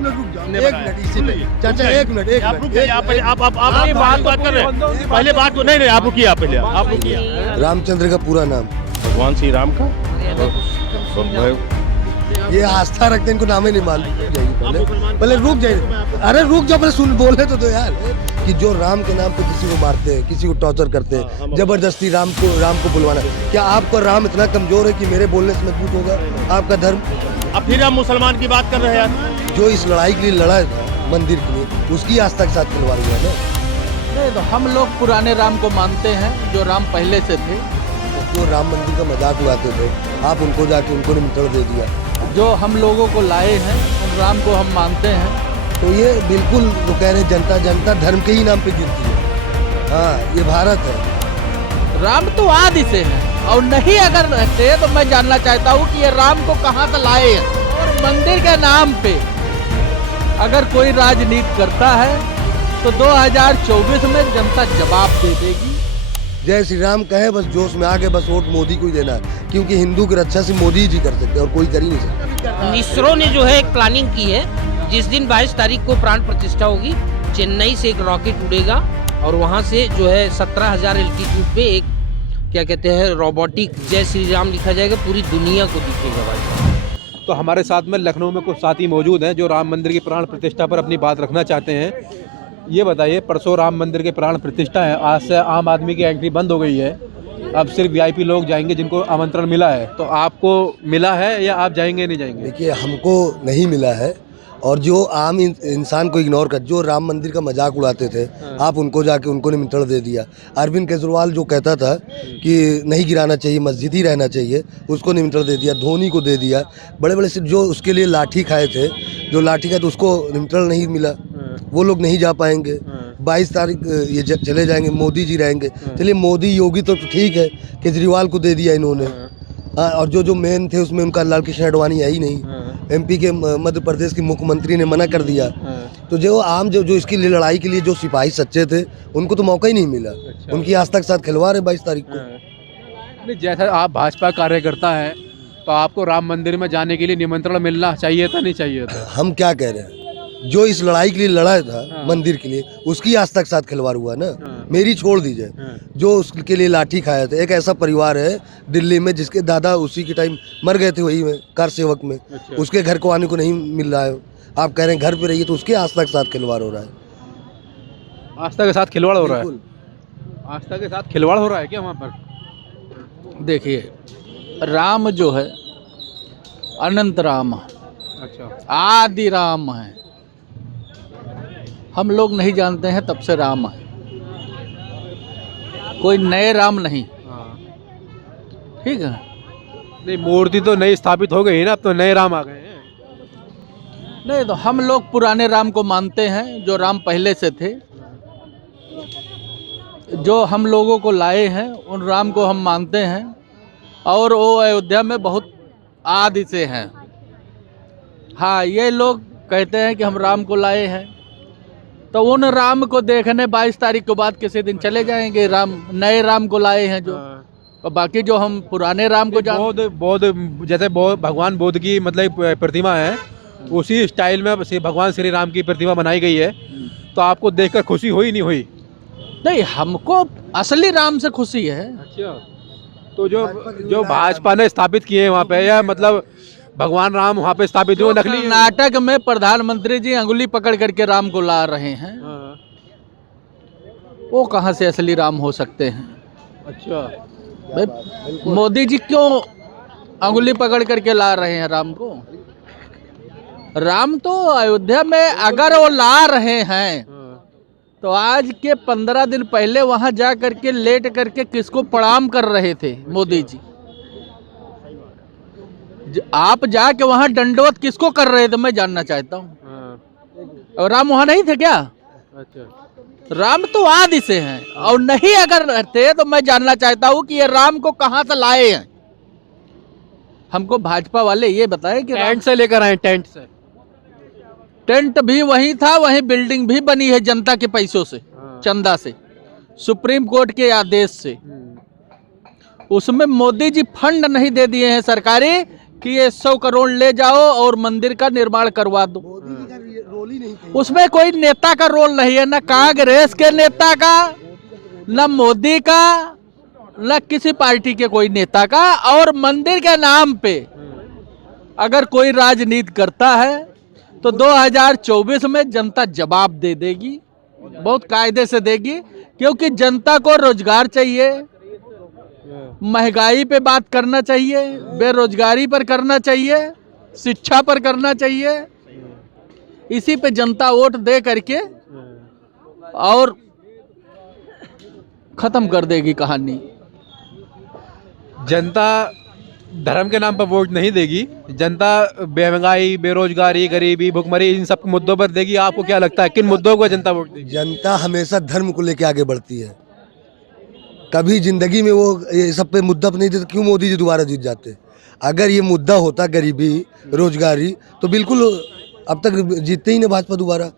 Minute रुक जाओ, एक मिनट इसी पे चाचा, एक मिनट आप रुक जाइए, आप पहले आप अपनी बात कर रहे हैं, पहले बात तो नहीं आप रुकिए, आप पहले आप रुकिए। रामचंद्र का पूरा नाम, भगवान श्री राम का ये आस्था रखते हैं, इनको नाम ही नहीं मालूम। रुक जाइए पहले रुक जाइए, अरे रुक जाओ पहले, सुन बोलने तो दो यार। कि जो राम के नाम पे किसी को मारते हैं, किसी को टॉर्चर करते हैं, जबरदस्ती राम को बुलवाना, क्या आपका राम इतना कमजोर है कि मेरे बोलने से मजबूत होगा आपका धर्म? अब फिर हम मुसलमान की बात कर रहे हैं यार। जो इस लड़ाई के लिए लड़ा था मंदिर के लिए, उसकी आस्था के साथ खिलवाड़ हुआ ना। नहीं तो हम लोग पुराने राम को मानते हैं, जो राम पहले से थे। जो राम मंदिर का मजाक उड़ाते थे, आप उनको जाके उनको निमंत्रण दे दिया। जो हम लोगों को लाए हैं उन राम को हम मानते हैं। तो ये बिल्कुल वो कह रहे हैं, जनता धर्म के ही नाम पे गिरती है। हाँ, ये भारत है। राम तो आदि से है, और नहीं अगर रहते तो मैं जानना चाहता हूँ कि ये राम को कहाँ से लाए हैं। और मंदिर के नाम पे अगर कोई राजनीति करता है तो 2024 में जनता जवाब दे देगी। जय श्री राम कहे बस जोश में आके, बस वोट मोदी को ही देना है, क्योंकि हिंदू की रक्षा से मोदी जी कर सकते हैं और कोई कर ही नहीं सकता। इसरो ने जो है एक प्लानिंग की है, जिस दिन 22 तारीख को प्राण प्रतिष्ठा होगी, चेन्नई से एक रॉकेट उड़ेगा और वहां से जो है 17,000 एल्टीट्यूड पे एक क्या कहते हैं रोबोटिक जय श्री राम लिखा जाएगा, पूरी दुनिया को दिखेगा भाई। तो हमारे साथ में लखनऊ में कुछ साथी मौजूद हैं जो राम मंदिर की प्राण प्रतिष्ठा पर अपनी बात रखना चाहते हैं। ये बताइए, परसों राम मंदिर के प्राण प्रतिष्ठा है, आज से आम आदमी की एंट्री बंद हो गई है, अब सिर्फ वीआईपी लोग जाएंगे जिनको आमंत्रण मिला है। तो आपको मिला है या आप जाएंगे नहीं जाएंगे? देखिए, हमको नहीं मिला है, और जो आम इंसान को इग्नोर कर, जो राम मंदिर का मजाक उड़ाते थे, आप उनको जाके उनको निमंत्रण दे दिया। अरविंद केजरीवाल जो कहता था कि नहीं गिराना चाहिए, मस्जिद ही रहना चाहिए, उसको निमंत्रण दे दिया। धोनी को दे दिया, बड़े बड़े से जो उसके लिए लाठी खाए थे, जो लाठी खाए, तो उसको निमंत्रण नहीं मिला, वो लोग नहीं जा पाएंगे। 22 तारीख ये चले जाएंगे, मोदी जी रहेंगे। चलिए, मोदी योगी तो ठीक है, केजरीवाल को दे दिया इन्होंने। और जो मेन थे उसमें उनका लाल कृष्ण आडवाणी है ही नहीं। एमपी के मध्य प्रदेश के मुख्यमंत्री ने मना कर दिया। तो जो आम जो इसकी लड़ाई के लिए जो सिपाही सच्चे थे, उनको तो मौका ही नहीं मिला। उनकी आस्था के साथ खिलवाड़ है 22 तारीख को। जैसा आप भाजपा कार्यकर्ता हैं, तो आपको राम मंदिर में जाने के लिए निमंत्रण मिलना चाहिए था, नहीं चाहिए था? हम क्या कह रहे हैं, जो इस लड़ाई के लिए लड़ा था मंदिर के लिए, उसकी आस्था के साथ खिलवाड़ हुआ ना। मेरी छोड़ दीजिए, जो उसके लिए लाठी खाया था, एक ऐसा परिवार है दिल्ली में जिसके दादा उसी के टाइम मर गए थे, वही में कार सेवक में। उसके घर को आने को नहीं मिल रहा है, आप कह रहे हैं घर पे रहिए, तो उसकी आस्था के साथ खिलवाड़ हो रहा है। आस्था के साथ खिलवाड़ हो रहा है? आस्था के साथ खिलवाड़ हो रहा है क्या वहाँ पर? देखिए, राम जो है अनंत राम है, अच्छा, आदि राम है। हम लोग नहीं जानते हैं तब से राम है, कोई नए राम नहीं। ठीक है, नहीं मूर्ति तो नई स्थापित हो गई ना, अब तो नए राम आ गए हैं। नहीं तो हम लोग पुराने राम को मानते हैं, जो राम पहले से थे। जो हम लोगों को लाए हैं उन राम को हम मानते हैं, और वो अयोध्या में बहुत आदि से हैं। हाँ, ये लोग कहते हैं कि हम राम को लाए हैं, तो उन राम को देखने 22 तारीख के बाद किसी दिन चले जाएंगे। राम, नए राम को लाए हैं जो, और बाकी जो हम पुराने राम को बौद्ध जैसे भगवान बुद्ध की मतलब प्रतिमा है, उसी स्टाइल में भगवान श्री राम की प्रतिमा बनाई गई है। तो आपको देखकर खुशी हुई नहीं हुई? नहीं, हमको असली राम से खुशी है। अच्छा, तो जो भाजपा ने स्थापित किए वहाँ पे, या मतलब भगवान राम वहाँ पे स्थापित हुए नकली? कर्नाटक में प्रधानमंत्री जी अंगुली पकड़ करके राम को ला रहे हैं, वो कहाँ से असली राम हो सकते हैं? अच्छा, भाई मोदी जी क्यों अंगुली पकड़ करके ला रहे हैं राम को? राम तो अयोध्या में अगर वो ला रहे हैं, तो आज के 15 दिन पहले वहां जा करके लेट करके किसको प्रणाम कर रहे थे मोदी जी? आप जाके वहां दंडवत किसको कर रहे थे, मैं जानना चाहता हूँ। और राम वहां नहीं थे क्या? अच्छा, राम तो आदि से हैं, और नहीं अगर रहते तो मैं जानना चाहता हूँ कि ये राम को कहाँ से लाए हैं। हमको भाजपा वाले ये बताएं कि टेंट से लेकर आए, टेंट से। टेंट भी वही था, वही बिल्डिंग भी बनी है जनता के पैसों से, चंदा से, सुप्रीम कोर्ट के आदेश से। उसमें मोदी जी फंड नहीं दे दिए हैं सरकारी कि ये 100 करोड़ ले जाओ और मंदिर का निर्माण करवा दो। रोल ही नहीं थी। उसमें कोई नेता का रोल नहीं है, न कांग्रेस के नेता का, न मोदी का, न किसी पार्टी के कोई नेता का। और मंदिर के नाम पे अगर कोई राजनीति करता है तो 2024 में जनता जवाब दे देगी, बहुत कायदे से देगी, क्योंकि जनता को रोजगार चाहिए, महंगाई पे बात करना चाहिए, बेरोजगारी पर करना चाहिए, शिक्षा पर करना चाहिए। इसी पे जनता वोट दे करके और खत्म कर देगी कहानी। जनता धर्म के नाम पर वोट नहीं देगी, जनता महंगाई, बेरोजगारी, गरीबी, भुखमरी, इन सब मुद्दों पर देगी। आपको क्या लगता है किन मुद्दों को जनता वोट देगी? जनता हमेशा धर्म को लेके आगे बढ़ती है। कभी जिंदगी में वो ये सब पे मुद्दा नहीं देते, क्यों मोदी जी दोबारा जीत जाते? अगर ये मुद्दा होता गरीबी, रोजगारी, तो बिल्कुल अब तक जीतते ही नहीं भाजपा दोबारा।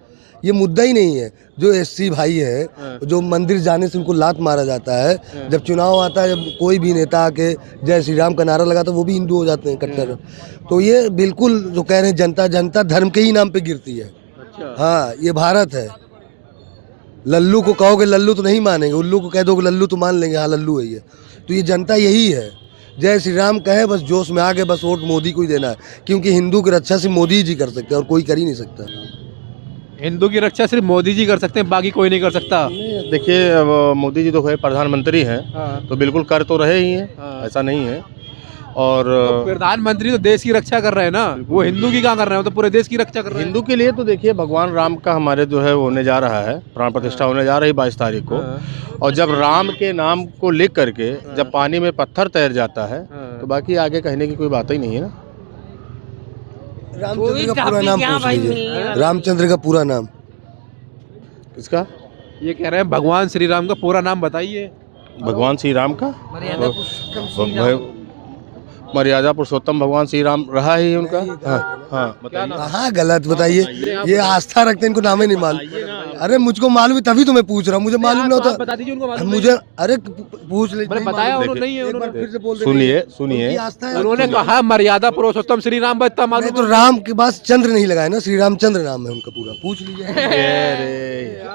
ये मुद्दा ही नहीं है। जो एससी भाई है, जो मंदिर जाने से उनको लात मारा जाता है, जब चुनाव आता है, जब कोई भी नेता आके जय श्री राम का नारा लगाता है, वो भी हिंदू हो जाते हैं कट्टर। तो ये बिल्कुल जो कह रहे हैं जनता धर्म के ही नाम पे गिरती है। हाँ, ये भारत है। लल्लू को कहोगे लल्लू तो नहीं मानेंगे, उल्लू को कह दोगे लल्लू तो मान लेंगे, हाँ लल्लू है ये। तो ये जनता यही है। जय श्री राम कहे बस जोश में आगे, बस वोट मोदी को ही देना है, क्योंकि हिंदू की रक्षा सिर्फ मोदी जी कर सकते हैं और कोई कर ही नहीं सकता। हिंदू की रक्षा सिर्फ मोदी जी कर सकते हैं, बाकी कोई नहीं कर सकता। देखिए, अब मोदी जी तो है प्रधानमंत्री हैं, तो बिल्कुल कर तो रहे ही हैं, ऐसा नहीं है। और प्रधानमंत्री तो देश की रक्षा कर रहे हैं ना, वो हिंदू की क्या कर रहे हैं? वो तो पूरे देश की रक्षा कर रहे हैं। हिंदू के लिए तो देखिए, भगवान राम का हमारे जो है वो होने जा रहा है, प्राण प्रतिष्ठा होने जा रही है 22 तारीख को। और जब राम के नाम को लिख करके जब पानी में पत्थर तैर जाता है, तो बाकी आगे कहने की कोई बात ही नहीं है ना। रामचंद्र का पूरा नाम पूछ लीजिए, रामचंद्र का पूरा नाम। किसका? ये कह रहे हैं भगवान श्री राम का पूरा नाम बताइए। भगवान श्री राम का मर्यादा पुरुषोत्तम भगवान श्री राम रहा ही उनका। हाँ, बताइए। हाँ, गलत बताइए। ये आस्था रखते हैं, इनको नाम ही नहीं मालूम। अरे मुझको मालूम है, तभी तो मैं पूछ रहा हूँ। मुझे मालूम ना होता, बता दीजिए उनको। मुझे अरे पूछ लीजिए। बताया उन्होंने नहीं है, उन्होंने फिर से बोल दे। सुनिए उन्होंने कहा मर्यादा पुरुषोत्तम श्री राम बता मालूम। तो राम के पास चंद्र नहीं लगाया ना, श्री रामचंद्र नाम है उनका पूरा, पूछ लीजिए।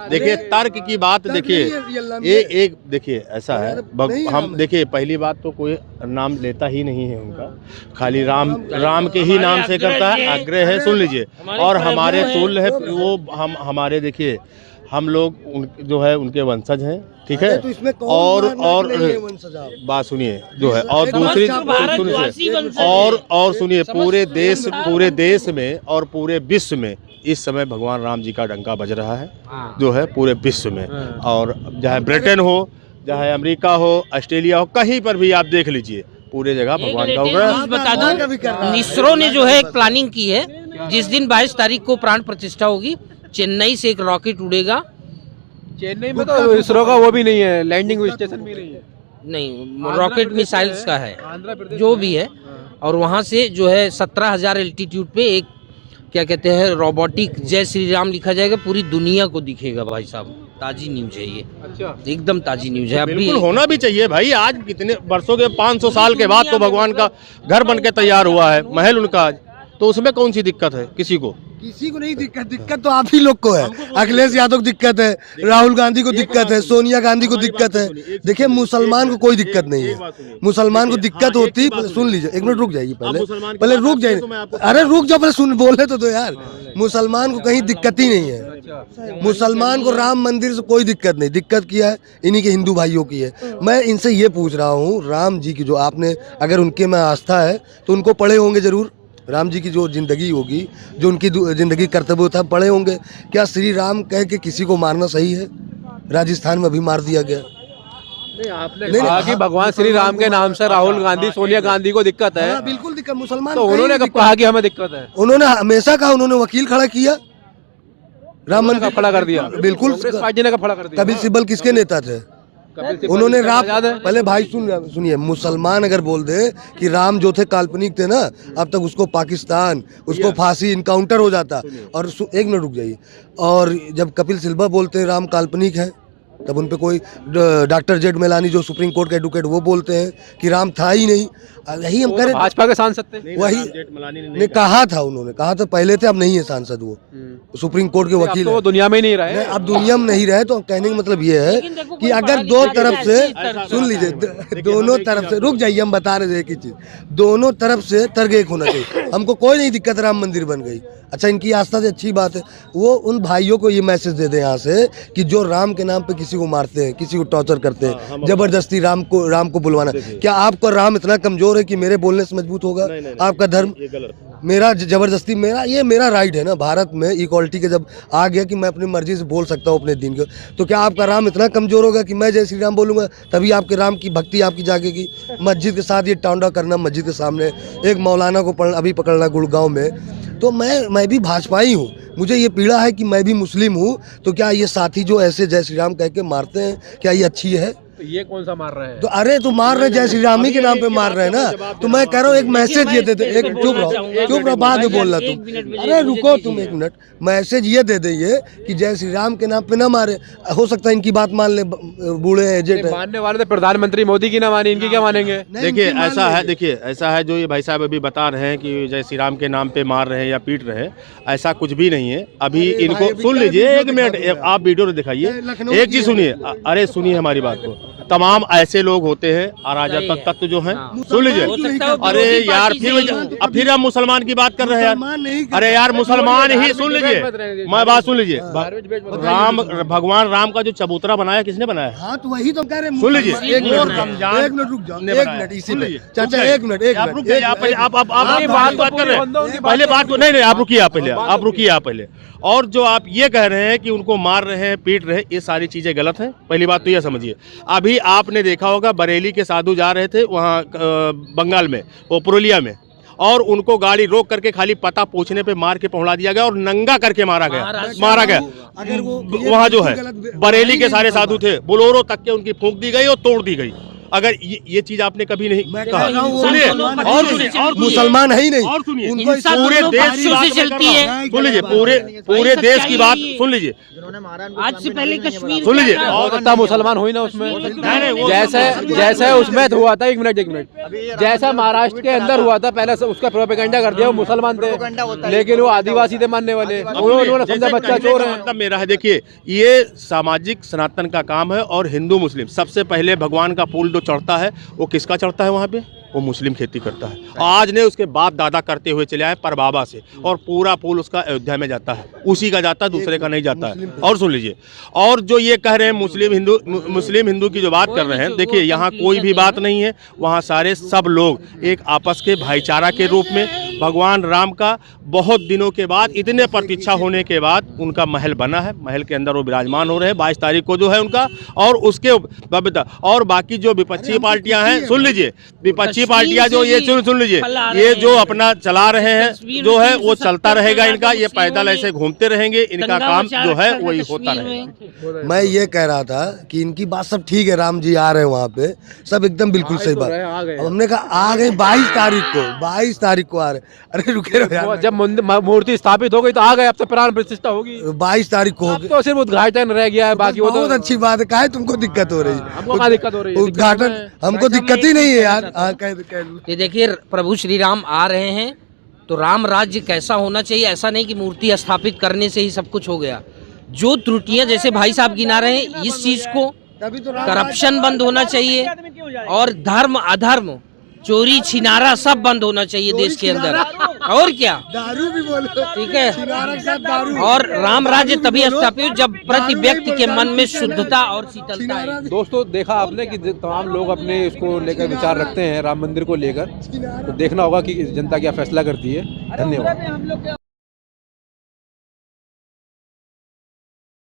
देखिए, तर्क की बात देखिए, ये एक देखिए ऐसा है, हम देखिए पहली बात तो कोई नाम लेता ही नहीं है उनका, खाली राम के ही नाम से करता है, आग्रह है। सुन लीजिए, और हमारे तुल्य है वो, हमारे देखिए हम लोग जो है उनके वंशज हैं, ठीक है। तो इसमें और बात सुनिए जो है, और दूसरी सुनिए, और सुनिए, पूरे देश में और पूरे विश्व में इस समय भगवान राम जी का डंका बज रहा है, जो है पूरे विश्व में। और चाहे ब्रिटेन हो, चाहे अमेरिका हो, ऑस्ट्रेलिया हो, कहीं पर भी आप देख लीजिए, पूरे जगह भगवान का होगा। बता दूं, इसरो ने जो है एक प्लानिंग की है, जिस दिन 22 तारीख को प्राण प्रतिष्ठा होगी, चेन्नई से एक रॉकेट उड़ेगा। चेन्नई में तो इसरो का वो भी नहीं है, लैंडिंग स्टेशन भी नहीं है। नहीं, रॉकेट मिसाइल्स का है, जो भी है। और वहाँ से जो है 17,000 एल्टीट्यूड पे एक क्या कहते हैं रोबोटिक जय श्री राम लिखा जाएगा, पूरी दुनिया को दिखेगा। भाई साहब, ताजी न्यूज है ये। अच्छा, एकदम ताजी न्यूज है। अभी होना भी चाहिए भाई। आज कितने वर्षों के 500 साल के बाद तो भगवान का घर बन के तैयार हुआ है, महल उनका आज, तो उसमें कौन सी दिक्कत है? किसी को नहीं दिक्कत तो आप ही लोग को है। अखिलेश यादव को दिक्कत है, राहुल गांधी को दिक्कत है, सोनिया गांधी को दिक्कत है। देखिए, मुसलमान को कोई दिक्कत नहीं है। मुसलमान को दिक्कत होती, सुन लीजिए, एक मिनट रुक जाइए, पहले रुक जाइए। अरे रुक जाओ, पहले सुन, बोले तो यार। मुसलमान को कहीं दिक्कत ही नहीं है। मुसलमान को राम मंदिर से कोई दिक्कत नहीं, दिक्कत किया है इन्हीं के हिंदू भाइयों की है। मैं इनसे ये पूछ रहा हूँ, राम जी की जो आपने, अगर उनके में आस्था है तो उनको पढ़े होंगे जरूर। राम जी की जो जिंदगी होगी, जो उनकी जिंदगी कर्तव्य था, पढ़े होंगे। क्या श्री राम कह के किसी को मारना सही है? राजस्थान में अभी मार दिया गया। आपने कहा कि भगवान श्री राम के नाम से राहुल गांधी, सोनिया गांधी को दिक्कत है। बिल्कुल दिक्कत। मुसलमान तो उन्होंने कब कहा कि हमें दिक्कत है? उन्होंने हमेशा कहा, उन्होंने वकील खड़ा किया, राम मंदिर का खड़ा कर दिया। बिल्कुल, पार्टी ने खड़ा कर दिया। कपिल सिब्बल किसके नेता थे? उन्होंने राम, पहले भाई सुनिए, मुसलमान अगर बोल दे कि राम जो थे काल्पनिक थे ना, अब तक उसको पाकिस्तान, उसको फांसी, इनकाउंटर हो जाता। और एक मिनट रुक जाइए। और जब कपिल सिब्बल बोलते हैं राम काल्पनिक है, तब उन पे कोई डॉक्टर जेठमलानी जो सुप्रीम कोर्ट के एडवोकेट वो बोलते हैं कि राम था ही नहीं। यही हम करें, भाजपा के सांसद थे, वही ने कहा था, उन्होंने कहा था पहले थे, अब नहीं है सांसद वो, सुप्रीम कोर्ट के वकील तो है। वो दुनिया में ही नहीं रहे। नहीं, अब दुनिया में नहीं रहे, तो कहने का मतलब ये है कि अगर दो तरफ से, सुन लीजिए, दोनों तरफ से, रुक जाइए हम बता रहे थे एक ही चीज, दोनों तरफ से तर्क एक होना चाहिए। हमको कोई नहीं दिक्कत, राम मंदिर बन गई, अच्छा इनकी आस्था से अच्छी बात है। वो उन भाइयों को ये मैसेज दे दें यहाँ से कि जो राम के नाम पे किसी को मारते हैं, किसी को टॉर्चर करते हैं, जबरदस्ती राम को बुलवाना, क्या आपका राम इतना कमजोर है कि मेरे बोलने से मजबूत होगा? आपका धर्म, मेरा जबरदस्ती, मेरा राइट है ना भारत में इक्वालिटी के, जब आ गया कि मैं अपनी मर्जी से बोल सकता हूँ अपने दिन को, तो क्या आपका राम इतना कमजोर होगा कि मैं जय श्री राम बोलूंगा तभी आपके राम की भक्ति आपकी जागेगी? मस्जिद के साथ ये टांडा करना, मस्जिद के सामने एक मौलाना को अभी पकड़ना गुड़गांव में, तो मैं भी भाजपाई हूँ, मुझे ये पीड़ा है कि मैं भी मुस्लिम हूँ, तो क्या ये साथी जो ऐसे जय श्री राम कह के मारते हैं, क्या ये अच्छी है? तो ये कौन सा मार रहे हैं? तो अरे तो मार रहे जय श्री राम ही के नाम पे मार रहे हैं ना, तो मैं कह रहा हूँ एक मैसेज ये दे दे, एक चुप रहो बाद में बोलना तुम, अरे रुको तुम एक मिनट, मैसेज ये दे दे ये कि जय श्री राम के नाम पे ना मारे। हो सकता है इनकी बात मान ले, बूढ़े एजेंट है, मानने वाले थे प्रधानमंत्री मोदी की ना मानी, इनकी क्या मानेंगे? देखिए ऐसा है जो ये भाई साहब अभी बता रहे हैं कि जय श्री राम के नाम पे मार रहे हैं या पीट रहे हैं, ऐसा कुछ भी नहीं है। अभी इनको सुन लीजिए, एक मिनट आप वीडियो दिखाइए, एक चीज सुनिए, अरे सुनिए हमारी बात को। तमाम ऐसे लोग होते हैं अराजक तत्व जो हैं, सुन लीजिए। अरे यार फिर हम मुसलमान की बात कर रहे हैं यार, अरे यार मुसलमान ही, सुन लीजिए मैं बात सुन लीजिए, भगवान राम का जो चबूतरा बनाया किसने बनाया? हाँ तो वही तो कह रहे हैं, सुन लीजिए, एक मिनट रुक जाओ, एक मिनट इसी में चाचा, एक मिनट आप बात कर रहे हैं, पहले बात को नहीं आप रुकिए, आप पहले। और जो आप ये कह रहे हैं कि उनको मार रहे हैं, पीट रहे हैं, ये सारी चीजें गलत हैं। पहली बात तो ये समझिए, अभी आपने देखा होगा बरेली के साधु जा रहे थे वहाँ बंगाल में, वो पुरुलिया में, और उनको गाड़ी रोक करके खाली पता पूछने पे मार के पहुंचा दिया गया और नंगा करके मारा गया। अगर वो वहाँ जो है बरेली के सारे साधु थे, बोलोरो तक के उनकी फूंक दी गई और तोड़ दी गई। अगर ये चीज आपने कभी नहीं कहा, सुनिए और मुसलमान है ही नहीं, और सुनिए उनको पूरे देश की बात चलती है, सुन लीजिए, पूरे देश की बात सुन लीजिए, आज से पहले कश्मीर सुन लीजिए, और मुसलमान हुई ना उसमें, जैसे उसमें हुआ था, एक मिनट, जैसा महाराष्ट्र के अंदर हुआ था, पहले उसका प्रोपेगेंडा कर दिया, वो मुसलमान थे लेकिन वो आदिवासी थे मानने वाले, उन्होंने समझा बच्चा चोर है। मतलब मेरा है, देखिए ये सामाजिक सनातन का काम है, और हिंदू मुस्लिम सबसे पहले भगवान का पुल जो चढ़ता है वो किसका चढ़ता है? वहाँ पे वो मुस्लिम खेती करता है, आज ने उसके बाप दादा करते हुए चले आए परबाबा से, और पूरा पुल उसका अयोध्या में जाता है, उसी का जाता है, दूसरे का नहीं जाता है। और सुन लीजिए, और जो ये कह रहे हैं मुस्लिम हिंदू की जो बात कर रहे हैं, देखिए यहाँ कोई भी बात नहीं है, वहाँ सारे सब लोग एक आपस के भाईचारा के रूप में, भगवान राम का बहुत दिनों के बाद, इतने प्रतीक्षा होने के बाद उनका महल बना है, महल के अंदर वो विराजमान हो रहे हैं 22 तारीख को जो है उनका, और उसके और बाकी जो विपक्षी पार्टियां हैं, सुन लीजिए, विपक्षी पार्टियां जो ये सुन लीजिए, ये जो अपना चला रहे हैं जो है वो चलता रहेगा इनका, ये पैदल ऐसे घूमते रहेंगे, इनका काम जो है वही होता रहेगा। मैं ये कह रहा था कि इनकी बात सब ठीक है, राम जी आ रहे हैं वहाँ पे, सब एकदम बिल्कुल सही बात। हमने कहा आ गए 22 तारीख को आ रहे, अरे रुके रहो यार, जब मूर्ति स्थापित हो गई तो आ गए, अब तो प्राण प्रतिष्ठा होगी, 22 तारीख को होगी, तो सिर्फ उद्घाटन रह गया है, बाकी वो बहुत अच्छी बात है। काहे तुमको दिक्कत हो रही है? हमको क्या दिक्कत हो रही है? उद्घाटन हमको दिक्कत ही नहीं है यार। ये देखिए प्रभु श्री राम आ रहे हैं, तो राम राज्य कैसा होना चाहिए, ऐसा नहीं कि मूर्ति स्थापित करने से ही सब कुछ हो गया। जो त्रुटियां जैसे भाई साहब गिना रहे हैं, इस चीज को करप्शन बंद होना चाहिए, और धर्म अधर्म, चोरी छिनारा सब बंद होना चाहिए देश के अंदर, और क्या, दारू भी बोलो, ठीक है। और राम राज्य तभी स्थापित जब प्रति व्यक्ति के मन में शुद्धता और शीतलता है। दोस्तों देखा आपने कि तमाम लोग अपने इसको लेकर विचार रखते हैं, राम मंदिर को लेकर, तो देखना होगा कि जनता क्या फैसला करती है। धन्यवाद।